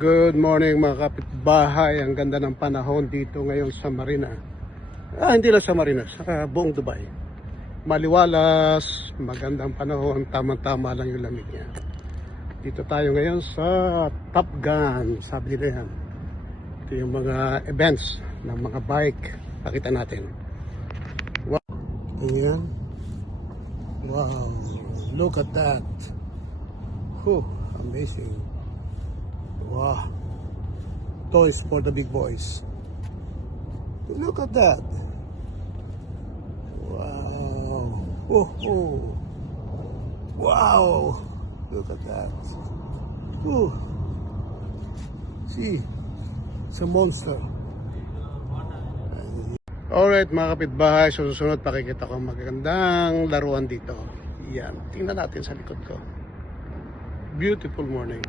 Good morning mga kapitbahay. Ang ganda ng panahon dito ngayon sa Marina. Hindi lang sa Marina, sa buong Dubai. Maliwalas, magandang panahon, tamang-tama lang yung lamig niya. Dito tayo ngayon sa Top Gun, sabi nila yan. Ito yung mga events ng mga bike. Pakita natin. Wow. Ayan. Wow. Look at that. Whew, amazing. Wow. Toys for the big boys. Look at that. Wow. Oh, oh. Wow. Look at that. Ooh. See. It's a monster. Alright mga kapitbahay, susunod pakikita ko magagandang laruan dito. Yan. Tingnan natin sa likod ko. Beautiful morning.